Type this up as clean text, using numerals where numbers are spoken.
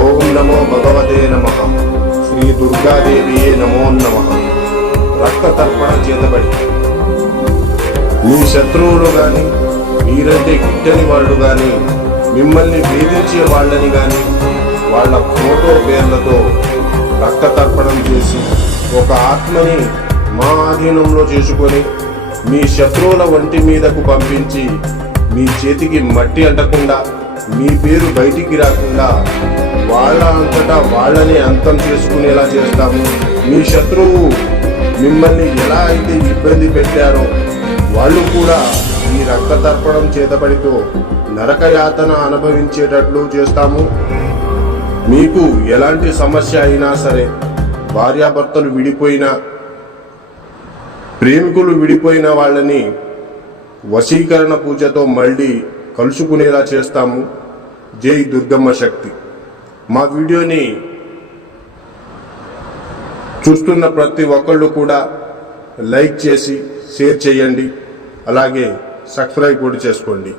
ఓం నమో భగవతే నమః. శ్రీ దుర్గాదేవియే నమో నమః. రక్త తర్పణ చేతబడి మీ శత్రువులు కానీ, మీరంటే గిట్టని వాళ్ళు కానీ, మిమ్మల్ని వేధించే వాళ్ళని కానీ వాళ్ళ ఫోటో పేర్లతో రక్త తర్పణం చేసి ఒక ఆత్మని మా ఆధీనంలో చేసుకొని మీ శత్రువుల ఒంటి మీదకు పంపించి మీ చేతికి మట్టి అంటకుండా, మీ పేరు బయటికి రాకుండా వాళ్ళ అంతటా వాళ్ళని అంతం చేసుకునేలా చేస్తాము. మీ శత్రువు మిమ్మల్ని ఎలా అయితే ఇబ్బంది పెట్టారో వాళ్ళు కూడా ఈ రక్త తర్పణం చేతబడితో నరకయాతన అనుభవించేటట్లు చేస్తాము. మీకు ఎలాంటి సమస్య అయినా సరే, భార్యాభర్తలు విడిపోయినా, ప్రేమికులు విడిపోయిన వాళ్ళని వశీకరణ పూజతో మళ్ళీ కలుసుకునేలా చేస్తాము. జై దుర్గమ్మ శక్తి. మా వీడియోని చూస్తున్న ప్రతి ఒక్కళ్ళు కూడా లైక్ చేసి షేర్ చేయండి, అలాగే సబ్స్క్రైబ్ కూడా చేసుకోండి.